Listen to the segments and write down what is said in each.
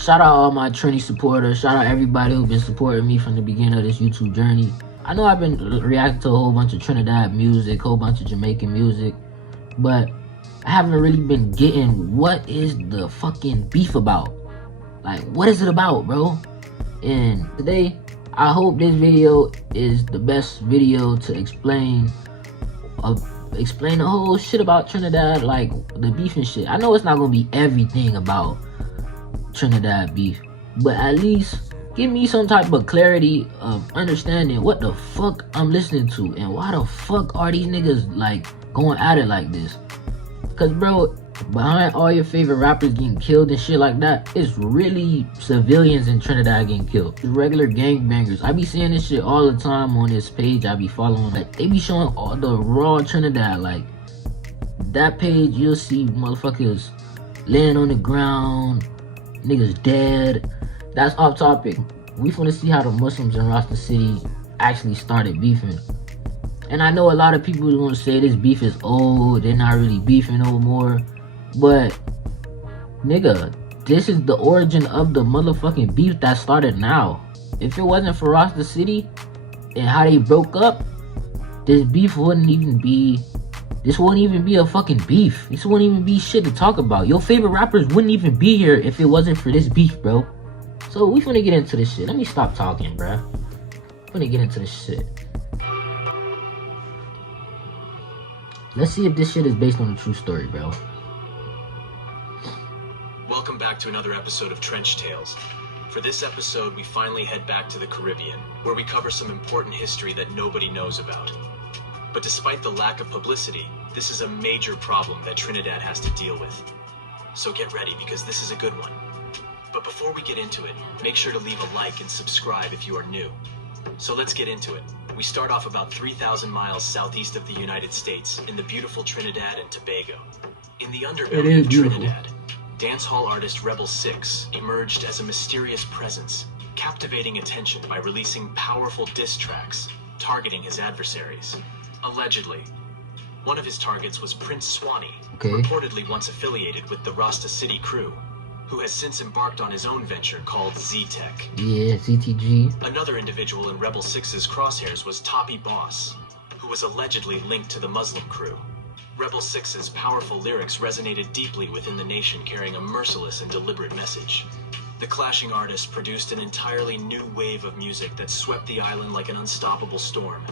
Shout out all my Trini supporters. Shout out everybody who's been supporting me from the beginning of this YouTube journey. I know I've been reacting to a whole bunch of Trinidad music, whole bunch of Jamaican music, but I haven't really been getting what is the fucking beef about. Like, what is it about, bro? And today, I hope this video is the best video to explain the whole shit about Trinidad, like the beef and shit. I know it's not gonna be everything about Trinidad beef, but at least give me some type of clarity of understanding what the fuck I'm listening to and why the fuck are these niggas like going at it like this. Cause bro, behind all your favorite rappers getting killed and shit like that, it's really civilians in Trinidad getting killed. It's regular gangbangers. I be seeing this shit all the time on this page I be following. Like, they be showing all the raw Trinidad. Like, that page, you'll see motherfuckers laying on the ground, niggas dead. That's off topic. We finna see how the Muslims in Rasta City actually started beefing. And I know a lot of people are gonna say this beef is old, they're not really beefing no more. But, nigga, this is the origin of the motherfucking beef that started now. If it wasn't for Rasta City and how they broke up, this beef wouldn't even be a fucking beef. This wouldn't even be shit to talk about. Your favorite rappers wouldn't even be here if it wasn't for this beef, bro. So we finna get into this shit. Let me stop talking, bro. Finna get into this shit. Let's see if this shit is based on a true story, bro. Welcome back to another episode of Trench Tales. For this episode, we finally head back to the Caribbean, where we cover some important history that nobody knows about. But despite the lack of publicity, this is a major problem that Trinidad has to deal with. So get ready, because this is a good one. But before we get into it, make sure to leave a like and subscribe if you are new. So let's get into it. We start off about 3,000 miles southeast of the United States in the beautiful Trinidad and Tobago. In the underbelly of Trinidad, dancehall artist Rebel Sixx emerged as a mysterious presence, captivating attention by releasing powerful diss tracks, targeting his adversaries. Allegedly, one of his targets was Prince Swanny, reportedly once affiliated with the Rasta City crew, who has since embarked on his own venture called Z-Tech. Yeah, ZTG. Another individual in Rebel Sixx's crosshairs was Toppy Boss, who was allegedly linked to the Muslim crew. Rebel Sixx's powerful lyrics resonated deeply within the nation, carrying a merciless and deliberate message. The clashing artists produced an entirely new wave of music that swept the island like an unstoppable storm.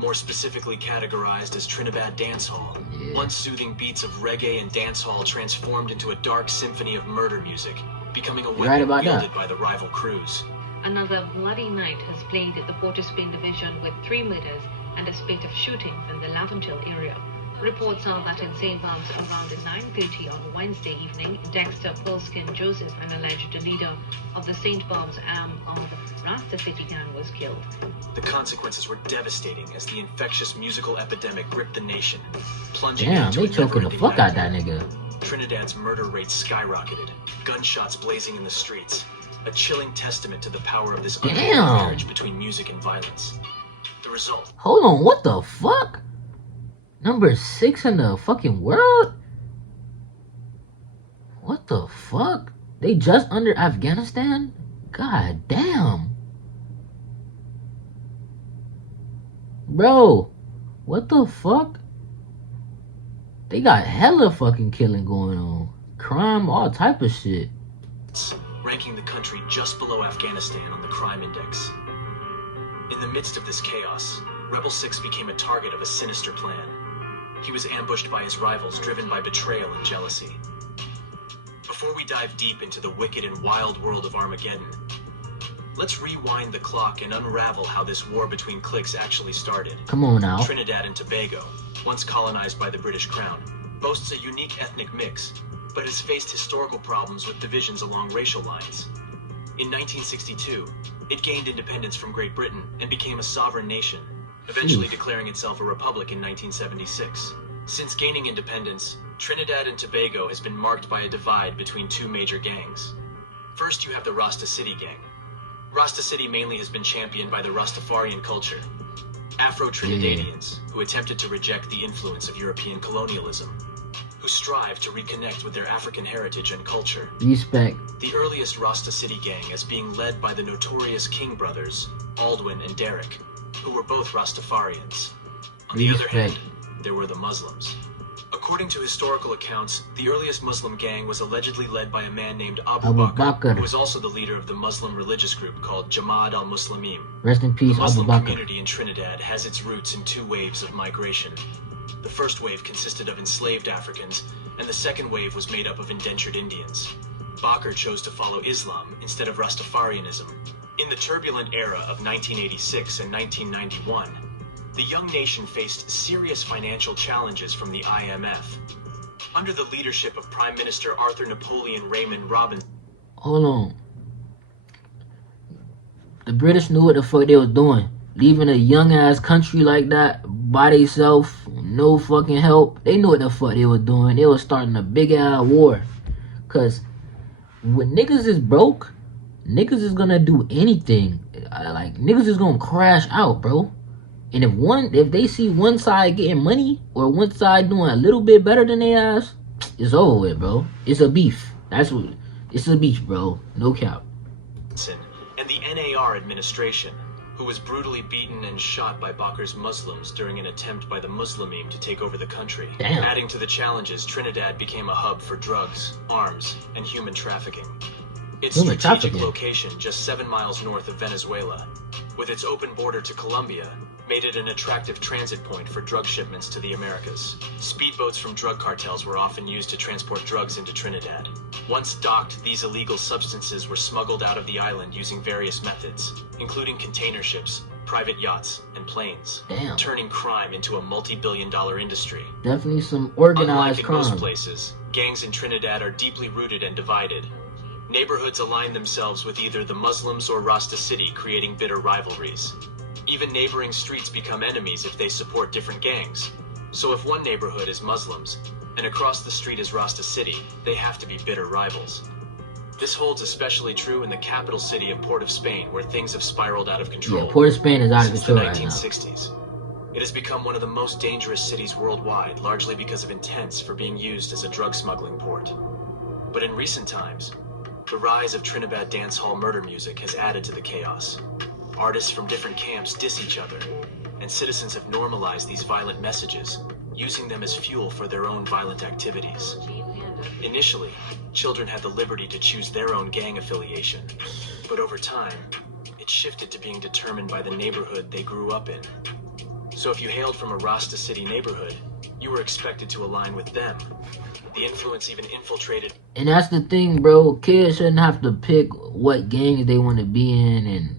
More specifically categorized as Trinidad dancehall, once soothing beats of reggae and dancehall transformed into a dark symphony of murder music, becoming a weapon wielded by the rival crews. Another bloody night has plagued the Port of Spain division with 3 murders and a spate of shootings in the Laventille area. Reports are that in St. Barnes around 9:30 on Wednesday evening, Dexter Polskin Joseph, an alleged leader of the St. Barnes arm of Rasta City gang, was killed. The consequences were devastating as the infectious musical epidemic gripped the nation, plunging into they choking the fuck out that nigga. Trinidad's murder rate skyrocketed, gunshots blazing in the streets, a chilling testament to the power of this unholy marriage between music and violence. The result. Hold on, what the fuck? Number 6 in the fucking world? What the fuck? They just under Afghanistan? God damn. Bro, what the fuck? They got hella fucking killing going on. Crime, all type of shit. Ranking the country just below Afghanistan on the crime index. In the midst of this chaos, Rebel Sixx became a target of a sinister plan. He was ambushed by his rivals, driven by betrayal and jealousy. Before we dive deep into the wicked and wild world of Armageddon, let's rewind the clock and unravel how this war between cliques actually started. Come on now. Trinidad and Tobago, once colonized by the British Crown, boasts a unique ethnic mix, but has faced historical problems with divisions along racial lines. In 1962, it gained independence from Great Britain and became a sovereign nation, eventually declaring itself a republic in 1976. Since gaining independence, Trinidad and Tobago has been marked by a divide between 2 major gangs. First, you have the Rasta City gang. Rasta City mainly has been championed by the Rastafarian culture, Afro-Trinidadians who attempted to reject the influence of European colonialism, who who strive to reconnect with their African heritage and culture. Respect. The earliest Rasta City gang as being led by the notorious King brothers, Aldwin and Derek, who were both Rastafarians. On the other hand, there were the Muslims. According to historical accounts, the earliest Muslim gang was allegedly led by a man named Abu Bakr, who was also the leader of the Muslim religious group called Jamaat al-Muslimin. Rest in peace, the Muslim Abu Bakr. community in Trinidad has its roots in two waves of migration. The first wave consisted of enslaved Africans, and the second wave was made up of indentured Indians. Bakr chose to follow Islam instead of Rastafarianism. In the turbulent era of 1986 and 1991, the young nation faced serious financial challenges from the IMF. Under the leadership of Prime Minister Arthur Napoleon Raymond Robinson. Hold on. The British knew what the fuck they was doing. Leaving a young ass country like that by themselves, no fucking help. They knew what the fuck they were doing. They was starting a big ass war. Cause when niggas is broke, niggas is gonna do anything. Like niggas is gonna crash out, bro. And if they see one side getting money or one side doing a little bit better than they ass, it's over with, bro. It's a beef. It's a beef, bro. No cap. And the NAR administration, who was brutally beaten and shot by Bakr's Muslims during an attempt by the Muslimeen to take over the country. Damn. Adding to the challenges, Trinidad became a hub for drugs, arms, and human trafficking. Its strategic location, just 7 miles north of Venezuela, with its open border to Colombia, made it an attractive transit point for drug shipments to the Americas. Speedboats from drug cartels were often used to transport drugs into Trinidad. Once docked, these illegal substances were smuggled out of the island using various methods, including container ships, private yachts, and planes. Damn. Turning crime into a multi-billion-dollar industry. Definitely some organized crime. Unlike in most places, gangs in Trinidad are deeply rooted and divided. Neighborhoods align themselves with either the Muslims or Rasta City, creating bitter rivalries. Even neighboring streets become enemies if they support different gangs. So if one neighborhood is Muslims, and across the street is Rasta City, they have to be bitter rivals. This holds especially true in the capital city of Port of Spain, where things have spiraled out of control. Yeah, Port of Spain is out of control right now. Since the 1960s. It has become one of the most dangerous cities worldwide, largely because of intents for being used as a drug smuggling port. But in recent times, the rise of Trinidad dancehall murder music has added to the chaos. Artists from different camps diss each other, and citizens have normalized these violent messages, using them as fuel for their own violent activities. Initially, children had the liberty to choose their own gang affiliation, but over time, it shifted to being determined by the neighborhood they grew up in. So if you hailed from a Rasta City neighborhood, you were expected to align with them. The influence even infiltrated. And that's the thing, bro. Kids shouldn't have to pick what gangs they want to be in, and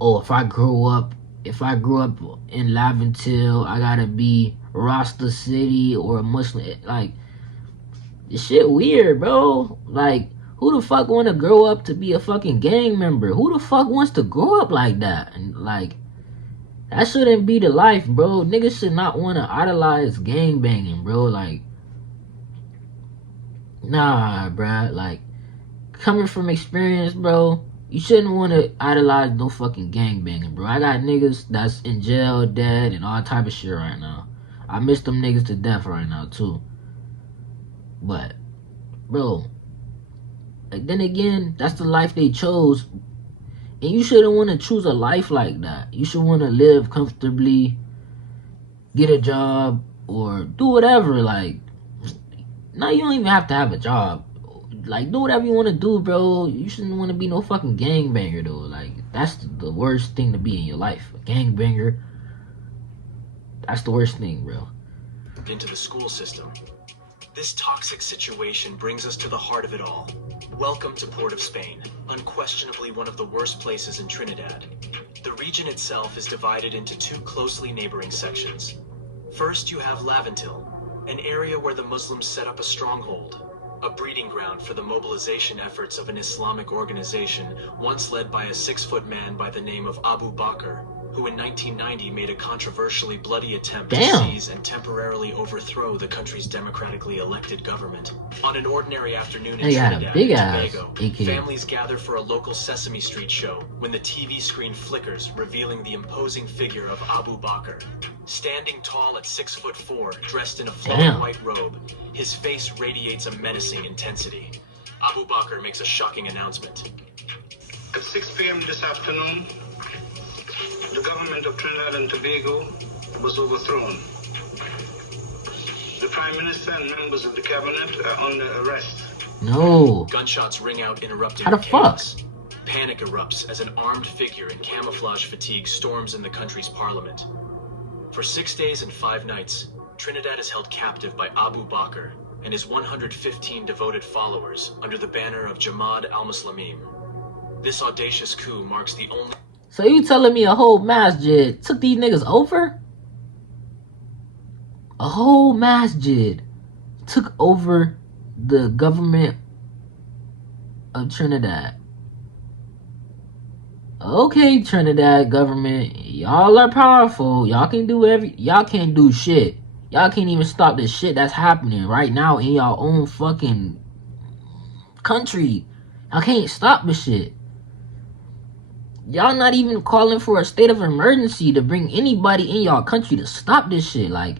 if I grew up in Laventille, I gotta be Rasta City or a Muslim. Like, this shit weird, bro. Like, who the fuck want to grow up to be a fucking gang member? Who the fuck wants to grow up like that? And like, that shouldn't be the life, bro. Niggas should not want to idolize gang banging, bro. Like, nah, bro. Like, coming from experience, bro, you shouldn't want to idolize no fucking gangbanging, bro. I got niggas that's in jail, dead, and all type of shit right now. I miss them niggas to death right now, too. But, bro, like, then again, that's the life they chose. And you shouldn't want to choose a life like that. You should want to live comfortably, get a job, or do whatever. Like, now you don't even have to have a job. Like, do whatever you want to do, bro. You shouldn't want to be no fucking gangbanger, though. Like, that's the worst thing to be in your life. A gangbanger. That's the worst thing, bro. Into the school system. This toxic situation brings us to the heart of it all. Welcome to Port of Spain, unquestionably one of the worst places in Trinidad. The region itself is divided into two closely neighboring sections. First, you have Laventille, an area where the Muslims set up a stronghold. A breeding ground for the mobilization efforts of an Islamic organization once led by a 6-foot man by the name of Abu Bakr, who in 1990 made a controversially bloody attempt Damn. to seize and temporarily overthrow the country's democratically elected government. On an ordinary afternoon in They got a Trinidad big and ass Tobago, AK. families gather for a local Sesame Street show when the TV screen flickers, revealing the imposing figure of Abu Bakr. Standing tall at 6'4", dressed in a flowing Damn. white robe, his face radiates a menacing intensity. Abu Bakr makes a shocking announcement. At 6 p.m. this afternoon, the government of Trinidad and Tobago was overthrown. The Prime Minister and members of the cabinet are under arrest. No. Gunshots ring out, interrupting How the the chaos. fuck? Panic erupts as an armed figure in camouflage fatigue storms in the country's parliament. For 6 days and 5 nights, Trinidad is held captive by Abu Bakr and his 115 devoted followers under the banner of Jamaat al-Muslimin. This audacious coup marks the only... So you telling me a whole masjid took these niggas over? A whole masjid took over the government of Trinidad. Okay, Trinidad government, y'all are powerful. Y'all can do y'all can't do shit. Y'all can't even stop the shit that's happening right now in y'all own fucking country. Y'all can't stop the shit. Y'all not even calling for a state of emergency to bring anybody in y'all country to stop this shit. Like,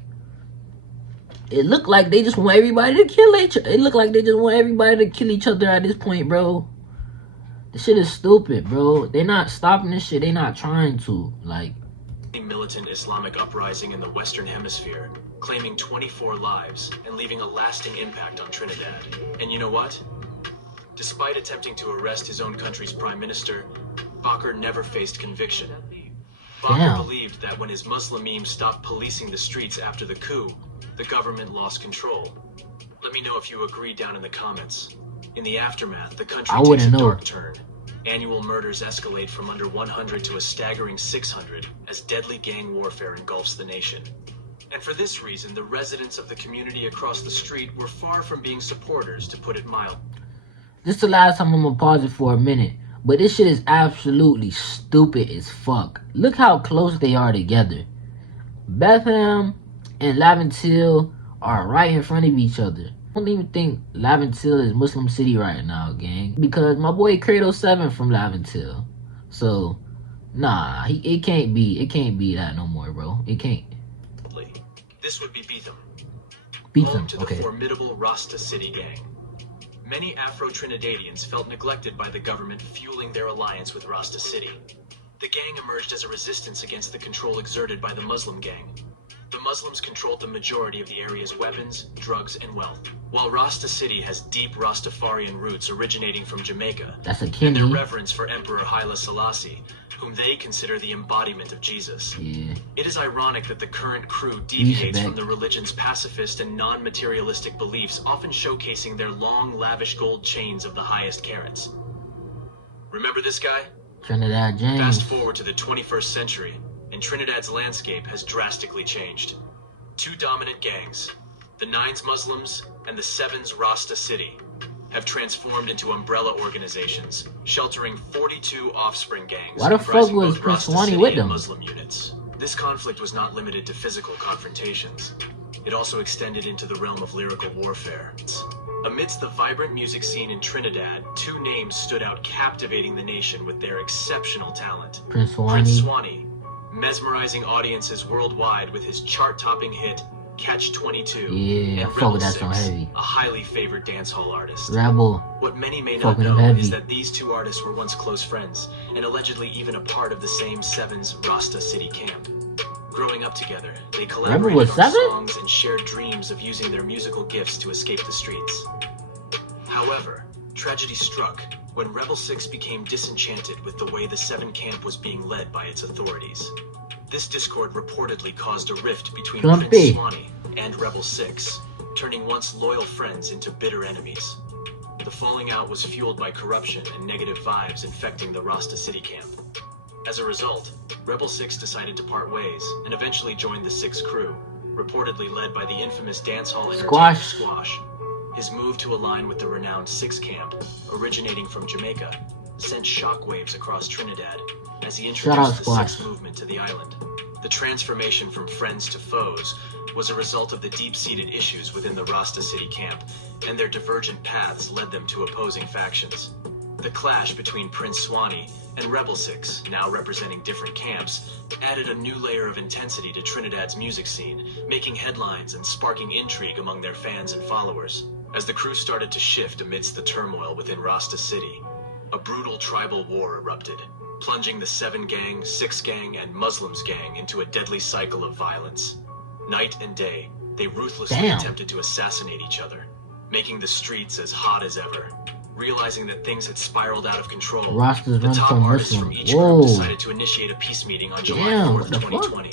it looked like they just want everybody to kill each other. It looked like they just want everybody to kill each other at this point, bro. This shit is stupid, bro. They're not stopping this shit. They're not trying to. Like, militant Islamic uprising in the Western Hemisphere, claiming 24 lives and leaving a lasting impact on Trinidad. And you know what? Despite attempting to arrest his own country's prime minister, Bakr never faced conviction. Bakr Damn. believed that when his Muslimin stopped policing the streets after the coup, the government lost control. Let me know if you agree down in the comments. In the aftermath, the country I takes wouldn't a know. dark turn. Annual murders escalate from under 100 to a staggering 600 as deadly gang warfare engulfs the nation. And for this reason, the residents of the community across the street were far from being supporters, to put it mild. this is the last time I'm gonna pause it for a minute. But this shit is absolutely stupid as fuck. Look how close they are together. Bethlehem and Laventille are right in front of each other. I don't even think Laventille is Muslim City right now, gang. Because my boy Kratos 7 from Laventille. So, nah, it can't be that no more, bro. It can't. This would be Beetham, Beat home them, to the okay. formidable Rasta City gang. Many Afro-Trinidadians felt neglected by the government, fueling their alliance with Rasta City. The gang emerged as a resistance against the control exerted by the Muslim gang. The Muslims controlled the majority of the area's weapons, drugs, and wealth, while Rasta City has deep Rastafarian roots originating from Jamaica, That's a and their Kenny. reverence for Emperor Haile Selassie, whom they consider the embodiment of Jesus. Yeah. It is ironic that the current crew deviates back. from the religion's pacifist and non-materialistic beliefs, often showcasing their long, lavish gold chains of the highest carats. Remember this guy? Trinidad James. Fast forward to the 21st century, and Trinidad's landscape has drastically changed. Two dominant gangs, the Nines Muslims and the Sevens Rasta City, have transformed into umbrella organizations, sheltering 42 offspring gangs. Why the fuck comprising was both Prince Rasta Swanny City with and them? Muslim units. This conflict was not limited to physical confrontations. It also extended into the realm of lyrical warfare. Amidst the vibrant music scene in Trinidad, two names stood out, captivating the nation with their exceptional talent. Prince Prince Swanny. Swanny, mesmerizing audiences worldwide with his chart-topping hit Catch 22, Yeah, I and fuck with that Sixx, song heavy. a highly favored dancehall artist. Rebel. What many may not Fucking know heavy. is that these two artists were once close friends, and allegedly even a part of the same Sevens Rasta City camp. Growing up together, they collaborated was on Seven? songs and shared dreams of using their musical gifts to escape the streets. However, tragedy struck when Rebel Sixx became disenchanted with the way the Seven camp was being led by its authorities. This discord reportedly caused a rift between Plumpy. Prince Swanny and Rebel Sixx, turning once loyal friends into bitter enemies. The falling out was fueled by corruption and negative vibes infecting the Rasta City camp. As a result, Rebel Sixx decided to part ways and eventually joined the Sixx crew, reportedly led by the infamous dancehall entertainer Squash. Squash. His move to align with the renowned Sixx camp, originating from Jamaica, sent shockwaves across Trinidad as he Shout out introduced the Squash. Sixx movement to the island. The transformation from friends to foes was a result of the deep-seated issues within the Rasta City camp, and their divergent paths led them to opposing factions. The clash between Prince Swanny and Rebel Sixx, now representing different camps, added a new layer of intensity to Trinidad's music scene, making headlines and sparking intrigue among their fans and followers. As the crew started to shift amidst the turmoil within Rasta City, a brutal tribal war erupted, plunging the 7 Gang, Sixx Gang, and Muslims Gang into a deadly cycle of violence. Night and day, they ruthlessly attempted to assassinate each other, making the streets as hot as ever. Realizing that things had spiraled out of control, Rastas the run top from artists Muslim. from each Whoa. group decided to initiate a peace meeting on July Damn, 4th, what the fuck? 2020.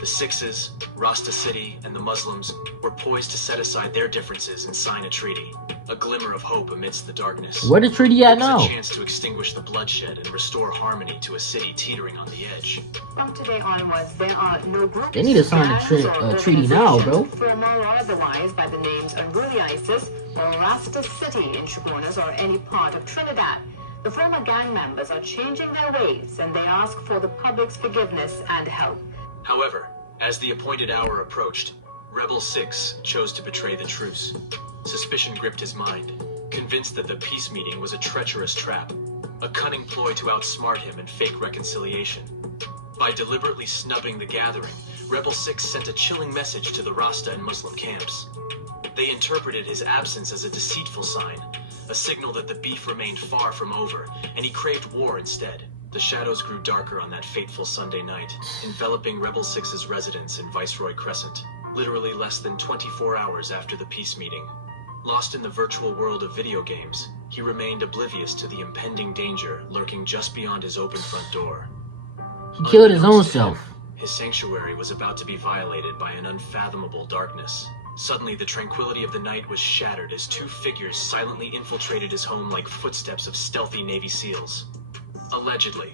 The Sixxes, Rasta City, and the Muslims were poised to set aside their differences and sign a treaty, a glimmer of hope amidst the darkness. Where the treaty at It was now? a chance to extinguish the bloodshed and restore harmony to a city teetering on the edge. From today onwards, there are no groups, They need to sign a gangs, or treaty now, bro. organizations, formal or otherwise, by the names Unruly ISIS or Rasta City in Chaguanas or any part of Trinidad. The former gang members are changing their ways, and they ask for the public's forgiveness and help. However, as the appointed hour approached, Rebel Sixx chose to betray the truce. Suspicion gripped his mind, convinced that the peace meeting was a treacherous trap, a cunning ploy to outsmart him and fake reconciliation. By deliberately snubbing the gathering, Rebel Sixx sent a chilling message to the Rasta and Muslim camps. They interpreted his absence as a deceitful sign, a signal that the beef remained far from over, and he craved war instead. The shadows grew darker on that fateful Sunday night, enveloping Rebel Sixx's residence in Viceroy Crescent, literally less than 24 hours after the peace meeting. Lost in the virtual world of video games, he remained oblivious to the impending danger lurking just beyond his open front door. He killed his own Unbeknownst to him, self. his sanctuary was about to be violated by an unfathomable darkness. Suddenly, the tranquility of the night was shattered as 2 figures silently infiltrated his home like footsteps of stealthy Navy SEALs. Allegedly.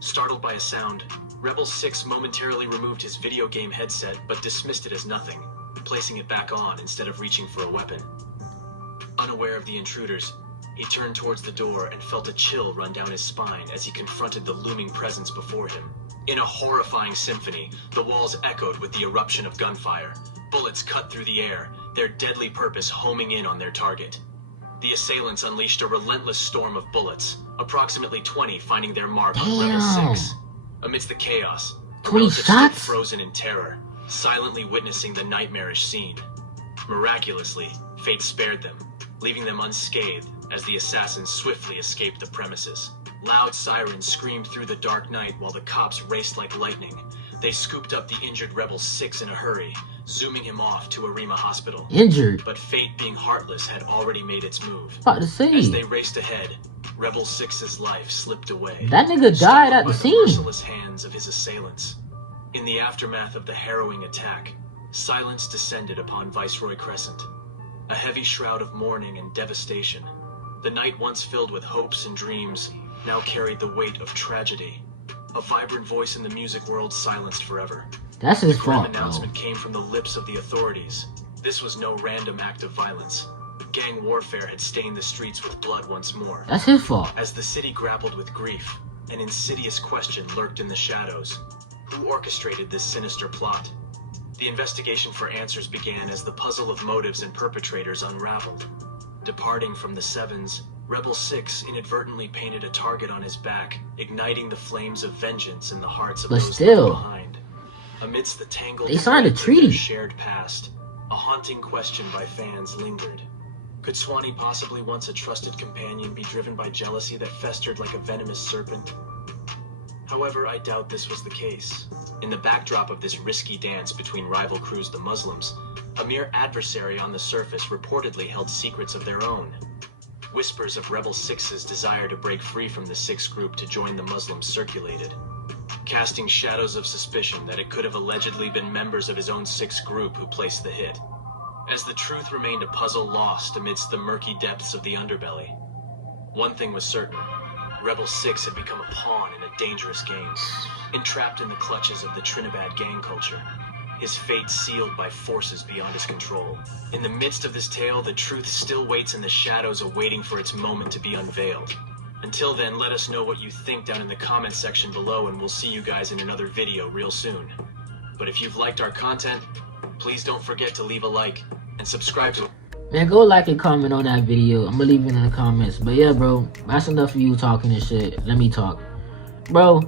Startled by a sound, Rebel Sixx momentarily removed his video game headset but dismissed it as nothing, placing it back on instead of reaching for a weapon. Unaware of the intruders, he turned towards the door and felt a chill run down his spine as he confronted the looming presence before him. In a horrifying symphony, the walls echoed with the eruption of gunfire. Bullets cut through the air, their deadly purpose homing in on their target. The assailants unleashed a relentless storm of bullets, approximately 20 finding their mark on Rebel Sixx. Amidst the chaos, 20 relatives stood shots? frozen in terror, silently witnessing the nightmarish scene. Miraculously, fate spared them, leaving them unscathed as the assassins swiftly escaped the premises. Loud sirens screamed through the dark night while the cops raced like lightning. They scooped up the injured Rebel Sixx in a hurry, zooming him off to Arima Hospital. Injured. But fate, being heartless, had already made its move. About to As say. they raced ahead, Rebel Sixx's life slipped away. That nigga died at by the scene. merciless hands of his assailants. In the aftermath of the harrowing attack, silence descended upon Viceroy Crescent. A heavy shroud of mourning and devastation. The night once filled with hopes and dreams now carried the weight of tragedy. A vibrant voice in the music world silenced forever. That's his The grim fault, bro. announcement came from the lips of the authorities. This was no random act of violence. Gang warfare had stained the streets with blood once more. That's his fault. As the city grappled with grief, an insidious question lurked in the shadows. Who orchestrated this sinister plot? The investigation for answers began as the puzzle of motives and perpetrators unraveled. Departing from the Sevens, Rebel Sixx inadvertently painted a target on his back, igniting the flames of vengeance in the hearts of But those still, left behind. Amidst the tangled they signed a threads of their treaty. shared past, a haunting question by fans lingered. Could Swanny, possibly once a trusted companion, be driven by jealousy that festered like a venomous serpent? However, I doubt this was the case. In the backdrop of this risky dance between rival crews, the Muslims, a mere adversary on the surface reportedly held secrets of their own. Whispers of Rebel Sixx's desire to break free from the Sixx group to join the Muslims circulated, casting shadows of suspicion that it could have allegedly been members of his own Sixx group who placed the hit. As the truth remained a puzzle lost amidst the murky depths of the underbelly, one thing was certain. Rebel Sixx had become a pawn in a dangerous game, entrapped in the clutches of the Trinidad gang culture, his fate sealed by forces beyond his control. In the midst of this tale, the truth still waits in the shadows, awaiting for its moment to be unveiled. Until then, let us know what you think down in the comment section below, and we'll see you guys in another video real soon. But if you've liked our content, please don't forget to leave a like and subscribe to. Man, go like and comment on that video. I'm gonna leave it in the comments. But yeah, bro, that's enough of you talking and shit. Let me talk. Bro,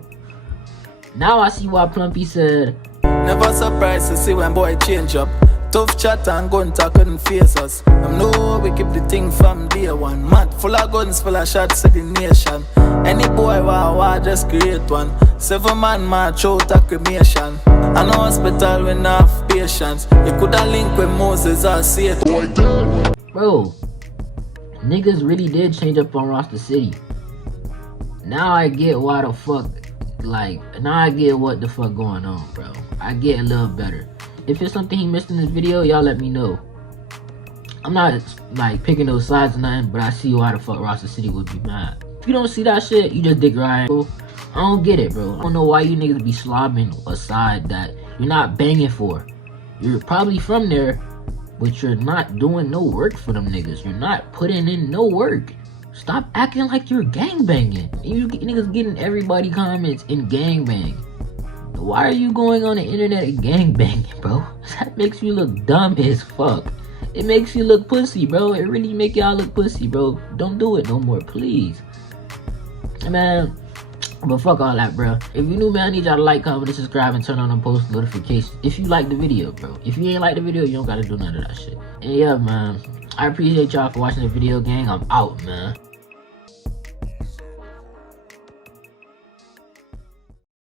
now I see why Plumpy said, never surprised to see when boy change up. Tough chat and gun talk couldn't face us. I'm know we keep the thing from day one. Mad, full of guns, full of shots to the nation. Any boy wow, just create one. 7-man march out a cremation. I know hospital when have patience. You coulda link with Moses or Satan. bro, niggas really did change up on Rasta City. Now I get why the fuck, like, now I get what the fuck going on, bro. I get a little better. If it's something he missed in this video, y'all let me know. I'm not like picking those sides or nothing, but I see why the fuck Rasta City would be mad. If you don't see that shit, you just dick riding, bro. I don't get it, bro. I don't know why you niggas be slobbing a side that you're not banging for. You're probably from there, but you're not doing no work for them niggas. You're not putting in no work. Stop acting like you're gangbanging. You niggas getting everybody comments in gangbang. Why are you going on the internet and gangbanging, bro? That makes you look dumb as fuck. It makes you look pussy, bro. It really make y'all look pussy, bro. Don't do it no more, please. Man, but fuck all that, bro. If you new, man, I need y'all to like, comment, and subscribe, and turn on the post notifications if you like the video, bro. If you ain't like the video, you don't gotta do none of that shit. And yeah, man, I appreciate y'all for watching the video, gang. I'm out, man.